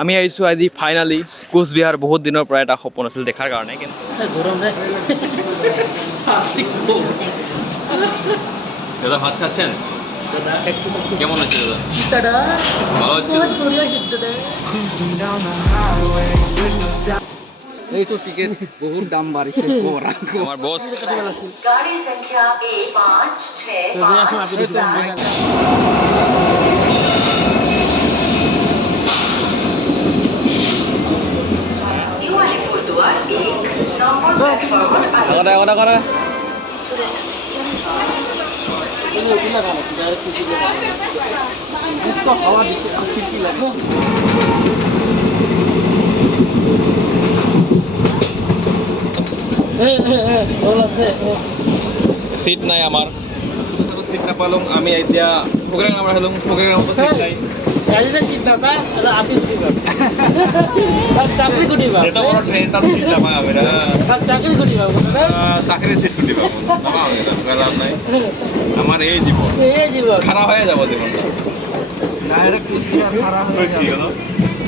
আমি আহিছোঁ আজি ফাইনালি কোচবিহাৰ বহুত দিনৰ পৰা এটা সপোন আছিল দেখাৰ কাৰণে কিন্তু দাদা ভাত খাচ্ছেন কেমন আছে দাদা ভালো আছে এই তো টিকেট বহুত দাম বাড়িছে আমার বস गाड़ी संख्या আগতে কৰে হাওয়া দিছে খিড়কি লাগে সিট নাই আমাৰ সিট নাপালোঁ আমি এতিয়া প্ৰগ্ৰাম আমাৰ হ'লোঁ প্ৰগ্ৰামতো সিট নাই গাড়িতে সিট না পায় আর আফিস দিবা আর চাকরি করিবা এটা বড় ট্রেনটা সিট নাপায় আমি না আর চাকরি করিবা চাকরি সিট কুটি পাবো নাপাও এটা লাভ নাই আমার এই জীবন খারাপ হয়ে যাব জীবনটা ডাইরেক্ট কুচবিহার খারাপ হয়ে গেল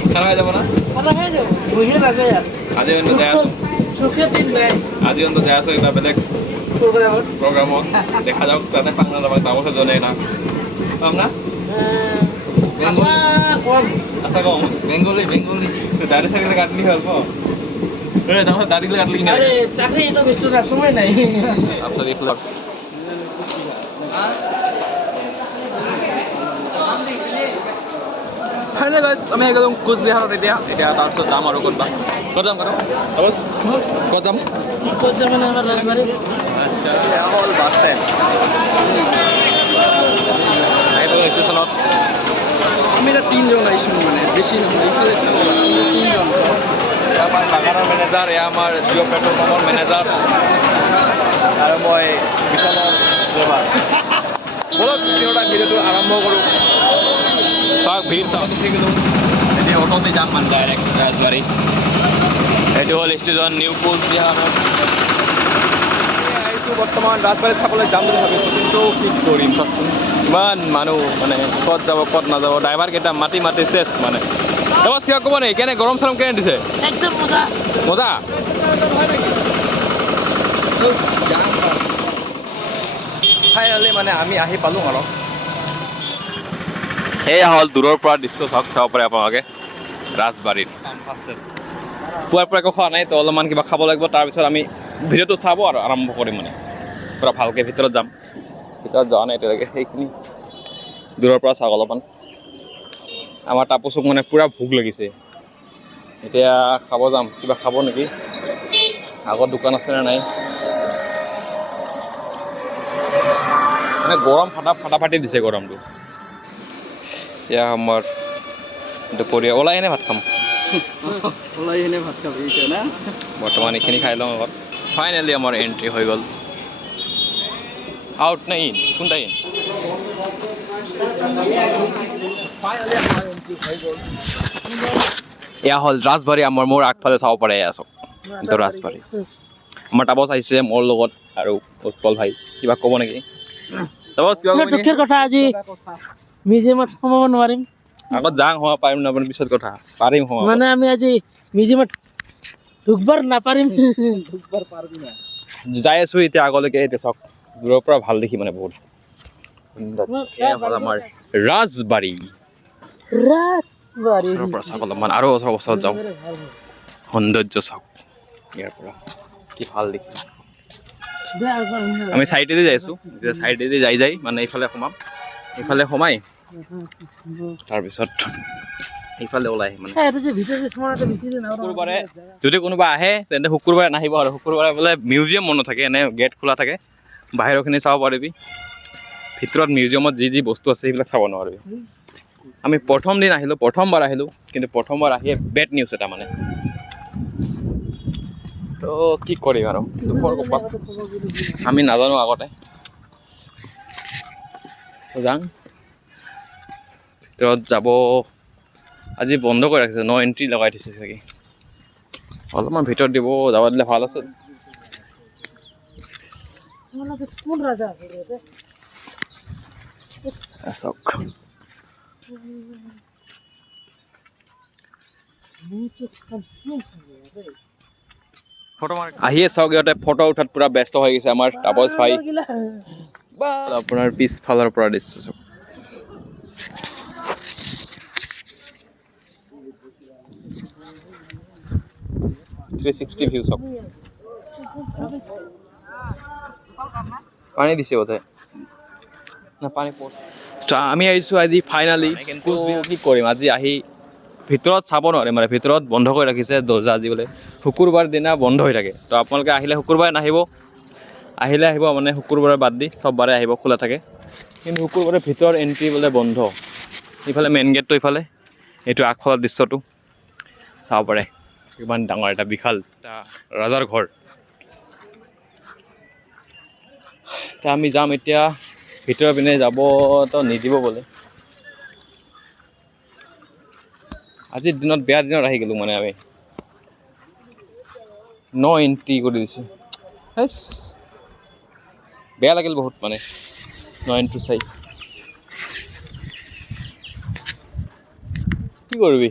খারাপ হয়ে যাব না খারাপ হয়ে যাব বুঝে না যায় আর আজি অন্ত যাই আছো সুখের দিন নাই আজি অন্ত যাই আছো এটা বেলেগ প্ৰগ্ৰামত দেখা যাওক তাতে পাং না যাবা তাও জনে না পাম না আশা কম আশা কম বেঙ্গলি দাড়ি সারিলে কাটলি হল তাহলে দাড়িগুলো কাটলি না আরে চাকরি এটা ব্যস্ত না সময় নাই আপনার এই ফ্লগ ফাইনেলি গাইজ আমি আহি গ'লোঁ কোচবিহাৰত এতিয়া তাৰপিছত যাম আৰু ক'ত যাম বছ ক'ত যাম ঠিক করছে মানে আমার রাজবাড়ি আচ্ছা হ'ল বাছ ষ্টেণ্ড আহি পালোঁ ষ্টেচনত আমি এটা তিনজন আইছো মানে বেশি নহয় এইটোৱে চাব তিনজন এয়া আমাৰ বাগানৰ মেনেজাৰ এয়া আমাৰ জিঅ' পেট্ৰল পাম্পৰ মেনেজাৰ আৰু মই বিশালৰ ড্ৰাইভাৰ বলক তিনিওটা ভিডিঅ'টো আৰম্ভ কৰোঁ চাওক ভিৰ চাওক উঠি গ'লোঁ এতিয়া অটোতে যাম মানে ডাইৰেক্ট ৰাজবাৰী এইটো হ'ল ষ্টেচন নিউ কোচবিহাৰত আহিছোঁ বৰ্তমান ৰাজবাৰী চাবলৈ যাম বুলি ভাবিছোঁ কিন্তু কি কৰিম চাওকচোন ইমান মানুহ মানে ক'ত যাব ক'ত নাযাব ড্ৰাইভাৰকেইটা মাতি চেছ মানে বছ কিবা ক'ব নেকি কেনে গৰম চৰম কেনে দিছে একদম মজা মজা ফাইনেলি মানে আমি আহি পালোঁ আৰু এয়া হ'ল দূৰৰ পৰা দৃশ্য চাওক চাব পাৰে আপোনালোকে ৰাজবাৰীত পুৱাৰ পৰা একো খোৱা নাই তো অলপমান কিবা খাব লাগিব তাৰপিছত আমি ভিডিঅ'টো চাব আৰু আৰম্ভ কৰিম মানে পূৰা ভালকৈ ভিতৰত যাম ভিতৰত যোৱা নাই এতিয়ালৈকে সেইখিনি দূৰৰ পৰা চাওক অলপমান আমাৰ তাপচক মানে পূৰা ভোক লাগিছে এতিয়া খাব যাম কিবা খাব নেকি আগত দোকান আছেনে নাই মানে গৰম ফাটাফাটি দিছে গৰমটো এতিয়া আমাৰ দুপৰীয়া ওলাই এনে ভাত খাম ওলাই এনে ভাত খাবি এতিয়া না বৰ্তমান এইখিনি খাই লওঁ আগত ফাইনেলি আমাৰ এণ্ট্ৰি হৈ গ'ল আউট নে ইন কোনটা ইন এয়া হ'ল ৰাজবাৰী আমাৰ মোৰ আগফালে চাব পাৰে এয়া চাওক এইটো ৰাজবাৰী আমাৰ তাপচ আহিছে মোৰ লগত আৰু উৎপল ভাই কিবা ক'ব নেকি তাপচ কিবা ক'ব নেকি দুঃখের কথা আজি মিউজিয়ামত সোমাব নোৱাৰিম আগত যাং সোমাব পাৰিম না পিছত কথা পাৰিম সোমাব মানে আমি আজি মিউজিয়ামত ঢুকবাৰ নাপাৰিম যাই আছোঁ এতিয়া আগলৈকে এতিয়া চাওক দূৰৰ পৰা ভাল দেখি মানে বহুত এয়া হ'ল আমাৰ ৰাজবাৰী ওচৰৰ পৰা চাওক অলপমান আৰু ওচৰত যাওঁ সৌন্দৰ্য চাওক ইয়াৰ পৰা কি ভাল দেখি আমি চাইডেদি যাই আছোঁ এতিয়া চাইডেদি যাই মানে এইফালে সোমাই তাৰপিছত এইফালে ওলাই আহি মানে শুকুৰবাৰে যদি কোনোবা আহে তেন্তে শুকুৰবাৰে নাহিব আৰু শুকুৰবাৰে বোলে মিউজিয়াম মনত থাকে এনে গেট খোলা থাকে বাহিৰৰখিনি চাব পাৰিবি ভিতৰত মিউজিয়ামত যি বস্তু আছে সেইবিলাক চাব নোৱাৰিবি আমি প্ৰথমবাৰ আহিলোঁ কিন্তু প্ৰথমবাৰ আহিয়ে বেড নিউজ এটা মানে তো কি কৰিম আৰু দুখৰ কপাল আমি নাজানো আগতে যাং ভিতৰত যাব আজি বন্ধ কৰি ৰাখিছে ন এণ্ট্ৰি লগাই দিছে চাগে অলপমান ভিতৰত দিব যাব দিলে ভাল আছিল কোন ৰাজা চাওক আহিয়ে চাওক ইয়াতে ফটো উঠাত পুৰা ব্যস্ত হৈ গৈছে আমাৰ তাপস ভাই আপোনাৰ পিছফালৰ পৰা দৃশ্য চাওক ভিউ চাওক পানী দিছে বোধে না পানী পড়ছে আমি আহিছোঁ আজি ফাইনালি কিন্তু কি কৰিম আজি আহি ভিতৰত চাব নোৱাৰে মানে ভিতৰত বন্ধ কৰি ৰাখিছে দৰ্জা আজি বোলে শুকুৰবাৰ দিনা বন্ধ হৈ থাকে তো আপোনালোকে আহিলে শুকুৰবাৰে নাহিব আহিলে আহিব মানে শুকুৰবাৰে বাদ দি চব বাৰে আহিব খোলা থাকে কিন্তু শুকুৰবাৰে ভিতৰত এণ্ট্ৰি বোলে বন্ধ ইফালে মেইন গেটটো ইফালে এইটো আগফালৰ দৃশ্যটো চাব পাৰে ইমান ডাঙৰ এটা বিশাল এটা ৰজাৰ ঘৰ তা আমি যাম এতিয়া ভিতৰৰ পিনে যাবতো নিদিব বোলে আজিৰ দিনত বেয়া দিনত আহি গ'লোঁ মানে আমি ন এণ্ট্ৰি কৰি দিছে বেয়া লাগিল বহুত মানে ন এণ্ট্ৰি চাই কি কৰিবি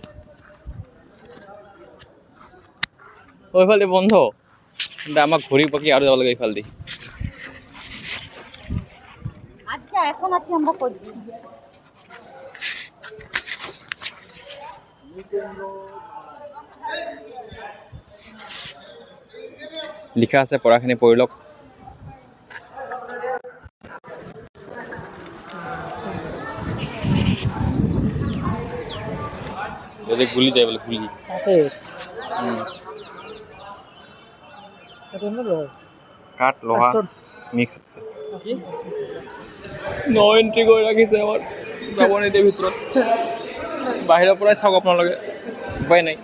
এইফালে বন্ধ কিন্তু আমাক ঘূৰি পকি আৰু যাব লাগে এইফালে দি আজকে এখন আছি আমরা কই লিখা আছে পঢ়াখিনি পঢ়ি লওক যদি গুলি যায় বোলে গুলি কাঠ লোহা মিক্স আছে ন এণ্ট্ৰি কৰি ৰাখিছে আমাৰ যাব নিদিয়ে ভিতৰত বাহিৰৰ পৰাই চাওক আপোনালোকে উপায় নাই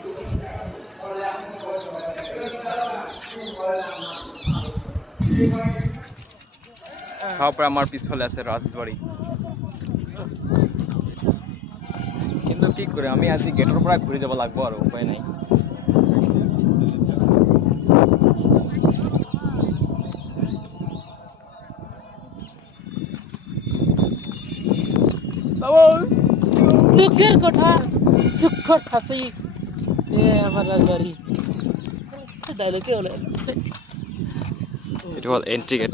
চাব পাৰে আমাৰ পিছফালে আছে ৰাজবাৰী কিন্তু কি কৰে আমি আজি গেটৰ পৰা ঘূৰি যাব লাগিব আৰু উপায় নাই দুঃখেৰ কথা সুখৰ হাসি এ আমাৰ ৰাজবাড়ি ডাইলগে হলে এইটো হ'ল এণ্ট্ৰি গেট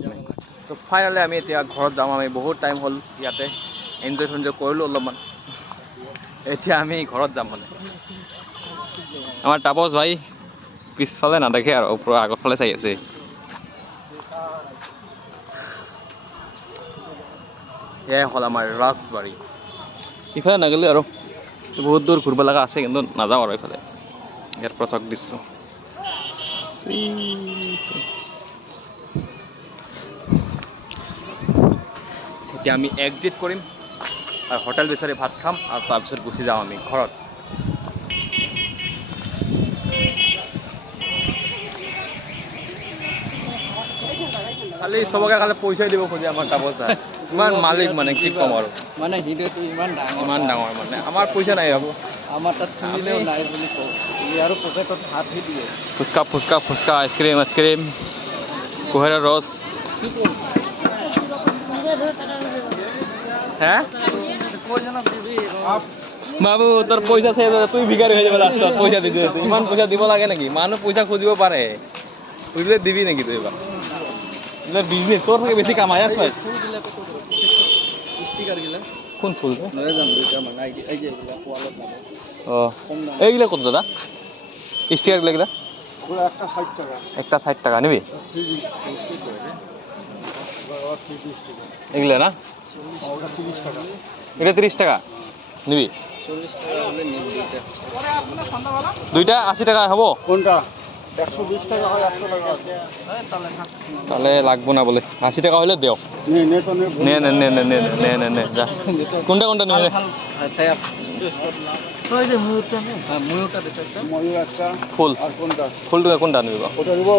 তো ফাইনেলি আমি এতিয়া ঘৰত যাম আমি বহুত টাইম হ'ল ইয়াতে এনজয় কৰিলোঁ অলপমান এতিয়া আমি ঘৰত যাম মানে আমাৰ তাপস ভাই পিছফালে নাদেখে আৰু ওপৰৰ আগৰফালে চাই আছে এয়াই হ'ল আমাৰ ৰাজবাৰী ইফালে নগ'লে আৰু বহুত দূৰ ঘূৰিব লগা আছে কিন্তু নাযাওঁ আৰু এইফালে ইয়াৰ পৰা চাওক দৃশ্য এতিয়া আমি এক্সিট কৰিম আৰু হোটেল বিচাৰি ভাত খাম আৰু তাৰপিছত গুচি যাওঁ আমি ঘৰত খালি চবকে খালি পইচাই দিব খোজে আমাৰ তাপস দা ইমান মালিক মানে কি ক'ম আৰু মানে হৃদয়টো ইমান ডাঙৰ মানে আমাৰ পইচা নাই ভাবো আমাৰ তাত শুনিলেও নাই বুলি কওঁ ই আৰু পকেটত হাতহে দিয়ে ফুচকা আইচক্ৰীম কুঁহিয়াৰৰ ৰস হ্যাঁ বাবু তোর পয়সা শেষ হয়ে তুই ভিখারি হয়ে যাবে লাস্টত পয়সা দিতে ইমান পয়সা দিব লাগে নাকি মানুহ পয়সা খুজিব পাৰে বুঝলে দিবি নাকি তুই এবার বিজনেস তোর থেকে বেশি কামাই আছে স্পিকার গিলা কোন ফুল লৈ যাম দুইটা মানে এই যে এগুলা ওয়ালত লাগে ও এইগুলা কত দাদা স্টিকার গুলা পুরো একটা 60 টাকা একটা 60 টাকা নিবি এগুলা না ওটা 30 টাকা এটা 30 টাকা নিবি 40 টাকা হলে নিন দুইটা দুইটা 80 টাকা হবো কোনটা 120 টাকা হয় 100 টাকা তাহলে লাগবো না বলে 80 টাকা হলে দেও নে তো নে যা কোনটা নিবি ওই যে মুহূর্তে ময়ূরটা দেখো একটা ময়ূর একটা ফুল আর কোনটা কোনটা নিবি ওটা নিব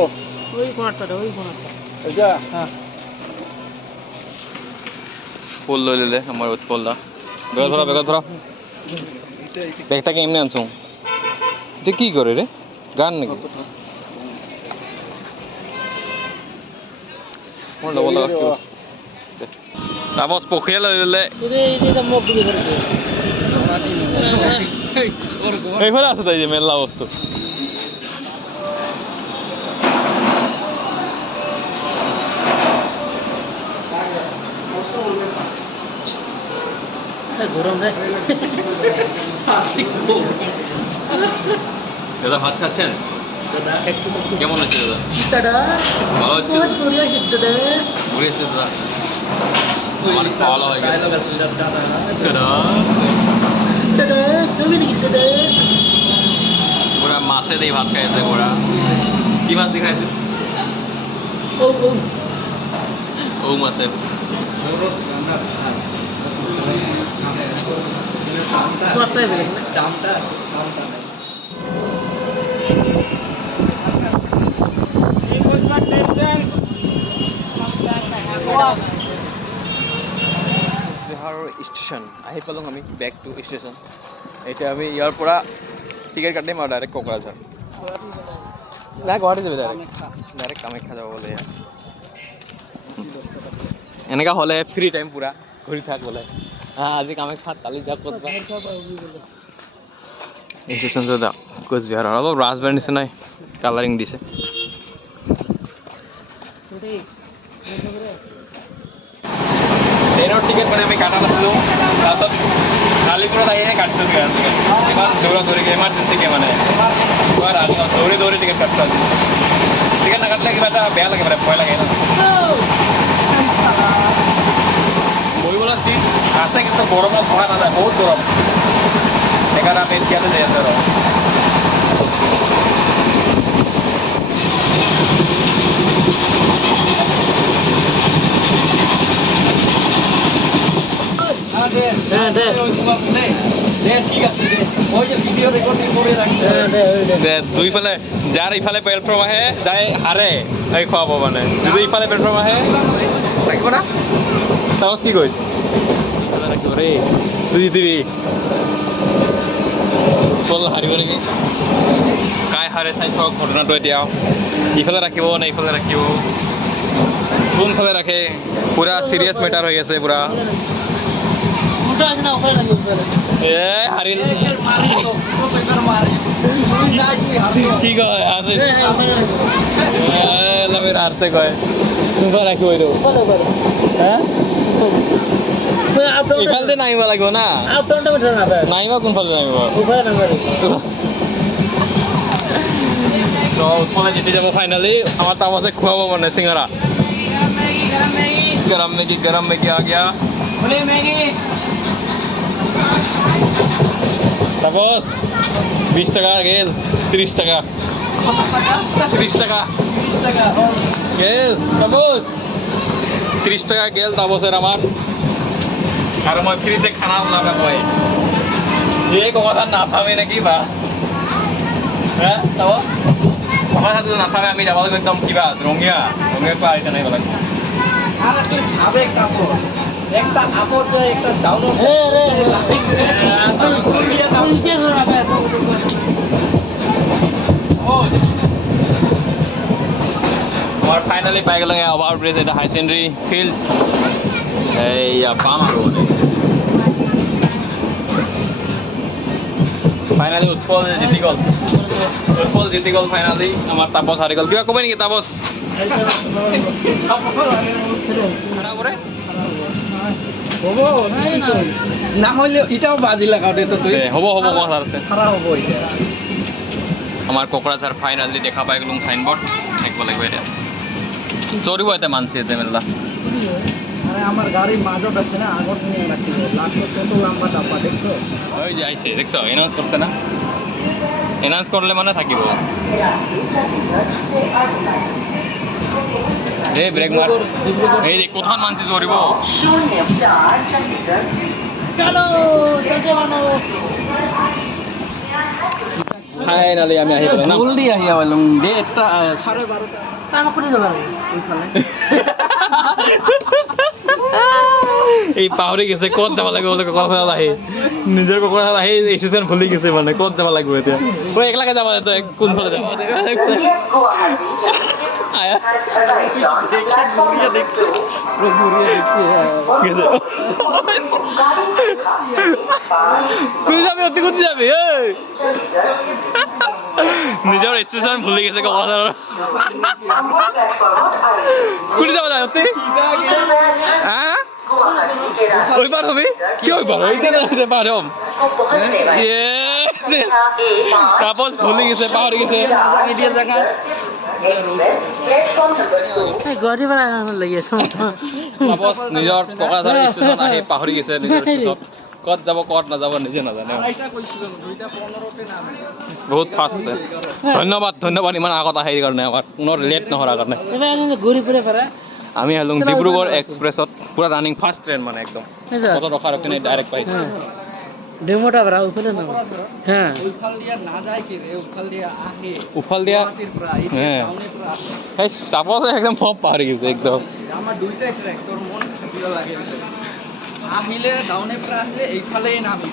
ওই কোণাটা এটা হ্যাঁ ফুল লৈ ললে আমাৰ উৎপল দা বেগত ভৰা বেগটাকে এমনি আনছো যে কি কৰে ৰে গান নাকি মোৰ ল'ব লগা কি তাপস পখিয়া লৈ ললে এটা মুখ দিকে ধরেছে এইফালে আছে তাই যে মেলা বস্তু গরম রে দাদা ভাত খাচ্ছেন কেমন হচ্ছে দাদা দাদা ভালো হচ্ছে কোন করিয়া দাদা ঘুরেছে দাদা আমার খাওয়া দাওয়া হয়ে গেছে দাদা দাদা তুমি নাকি দাদা ওরা মাছে দিয়ে ভাত খাইছে ওরা কি মাছ দিয়ে খাইছিস ও ও ও মাছের সোয়াদটাই বেলেগ না দামটা আছে দামটা নাই বিহাৰৰ ষ্টেচন আহি পালোঁ আমি বেক টু ষ্টেচন এতিয়া আমি ইয়াৰ পৰা টিকেট কাটিম আৰু ডাইৰেক্ট কোকৰাঝাৰ নাই গুৱাহাটী যাবি ডাইৰেক্ট কামাখ্যা যাব বোলে ইয়াত এনেকুৱা হ'লে ফ্ৰী টাইম পূৰা ঘূৰি থাক বোলে আজি কামাখ্যাত কালি যাওক ক'ত ষ্টেচনটো যাওক কোচবিহাৰৰ অলপ ৰাজবাৰীৰ নিচিনাই কালাৰিং দিছে ট্ৰেইনৰ টিকেট মানে আমি কাটা নাছিলোঁ তাৰপিছত কালিপুৰত আহিহে কাটিছোঁ টিকেট ইমান দৌৰা দৌৰিকৈ ইমাৰ্জেঞ্চিকৈ মানে দৌৰি দৌৰি টিকেট কাটিছোঁ আজি টিকেট নাকাটিলে কিবা এটা বেয়া লাগে মানে ভয় লাগে ন বহিবলৈ চিট আছে কিন্তু গৰমত বহা নাযায় বহুত গৰম সেইকাৰণে আমি এতিয়াতে যাই আছোঁ আৰু ঠিক আছে ওই যে ভিডিও ৰেকৰ্ডিং কৰে ৰাখছে দুইফালে যাৰ ইফালে প্লেটফৰ্ম আহে তাই হাৰে তাই খুৱাব মানে যদি ইফালে প্লেটফৰ্ম আহে ৰাখিব না তাকচ কি কৈছ ৰাখিব ৰে তুই জিতিবি বল হাৰিব নেকি কাই হাৰে চাই থাকক ঘটনাটো এতিয়া ইফালে ৰাখিব নে ইফালে ৰাখিব কোনফালে ৰাখে পূৰা চিৰিয়াছ মেটাৰ হৈ আছে পূৰা উল্টা আছে না ওখানে লাগে হাৰিল মাৰি তো এবাৰ মাৰি না তুই হাৰবি কি কয় আছে ওখানে লাগে লবেৰ হাৰছে কয় কোনফালে ৰাখিব এইটো হ্যাঁ ইফালে নামিব লাগিব না আপ ডাউনটা বেটার না নামিব কোনফালে নামিব ওখানে নামবে তো উৎপলে জিতি যাব ফাইনালি আমাৰ তাপছে খুৱাব মানে চিঙৰা গৰম মেগী আ গয়া बोले मैगी তাপস 20 টাকা গেল 30 টাকা 30 টাকা 30 টাকা গেল তাপস 30 টাকা গেল তাপসের আমার আর মই ফ্রিতে খানা বনাবে কই এই কথা না থামে নাকি বা হ্যাঁ তাও আমার সাথে না থামে আমি যাব একদম কিবা রঙিয়া পাইতে নাই বলা আর তুই খাবে কাপড় একটা আপদ একটা ডাউনলোড রে তুই কে হবে আমার ফাইনালি পাই গেল ওভার ব্রিজ এটা হাই সেকেন্ডারি ফিল্ড এই পাম আর ফাইনালি উৎপল জিতি গ'ল ফাইনালি আমার তাপস হারি গ'ল কিবা কবে নেকি তাপস খারাপ করে হবো না হইলে এটাও বাজি লাগাও দে তো তুই হ'ব কথা আছে খারাপ হবো এটা আমাৰ কোকৰাঝাৰ ফাইনালি দেখা পাই গ'লো সাইনবোৰ্ড থাকিব লাগিব এতিয়া চৰিব এতিয়া মানছি এতিয়া মেলা আরে আমার গাড়ি মাজত আছে না আগত নিয়ে রাখিব লাস্ট কত লম্বা ডাব্বা দেখছো ওই যে আইছে দেখছো এনাউন্স করছে না এনাউন্স করলে মানে থাকিব এই ব্রেক মার এই দেখ কোথায় মানছি চৰিব 04 चंडीगढ़ চলো জলদি বানো ফাইনালি আমি আহি গ'লো না জলদি আহিয়া বলুম দে একটা 12:30 কাম কৰি যাবা ওইখানে এই পাহৰি গৈছে ক'ত যাব লাগিব বোলে কোকৰাঝাৰত আহি নিজৰ কোকৰাঝাৰত আহি ষ্টেচন ভুলি গৈছে মানে ক'ত যাব লাগিব এতিয়া ঐ একলাগে যাব তই কোনফালে যাব আয়া কোন যাবি অতি কোন যাবি এই নিজৰ ষ্টেচন ভুলি গৈছে কোকৰাঝাৰৰ কোন যাব যায় অতি হা ওই পার হবে কি ওই পার ওইখানে পার হম তারপর ভুলে গেছে পাহরে গেছে ইডিয়া জায়গা গরিব লাগি আছে তারপর নিজৰ কোকৰাঝাৰ ষ্টেচন আহি পাহৰি গৈছে নিজৰ ষ্টেচন ক'ত যাব ক'ত নাযাব নিজে নাজানে এটা কইছিলাম 2:15 তে নামে বহুত ফাষ্ট ধন্যবাদ ইমান আগত আহি কাৰণে আমাৰ কোনো লেট নহৰাৰ কাৰণে এবাৰ ঘুৰি ফিৰে ফেৰা আমি হলুং ডিব্ৰুগড় এক্সপ্ৰেছত পুৰা রানিং ফাষ্ট ট্রেন মানে একদম কত রক্ষা রক্ষে নাই ডাইরেক্ট পাইছে ডেমোটা ভরা উপরে না হ্যাঁ উফাল দিয়া না যায় কি রে উফাল দিয়া আহে উফাল দিয়া গুৱাহাটীৰ পৰা এই হ্যাঁ টাউনৰ পৰা আহে এই সাপোজ একদম ফপ পাহৰি গৈছে একদম আমাৰ দুইটা ট্ৰ্যাক্টৰ মন থাকিব লাগে আহিলে ডাউনে পৰা আহিলে এইফালেই নামি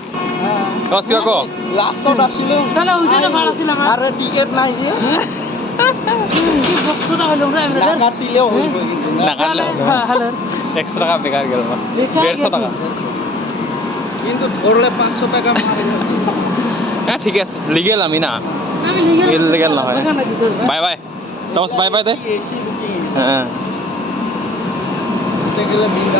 কস কিবা ক লাষ্টত আছিলো তাহলে ওইটা ভাড়া ছিল আমার আর টিকেট নাই যে কি বক্তটা হলো রে আমরা না কাটিলেও হইব কিন্তু নাকাটলে হ্যালো 100 টাকা বেকার গেল আমার 150 টাকা কিন্তু ধরলে 500 টাকা মারে যাবে হ্যাঁ ঠিক আছে লিগেল আমি না আমি লিখে ইললিগেল নহয় দেখা নাকি তোর বাই বাই টস বাই বাই দে এসি বুকিং হ্যাঁ গেলে বিল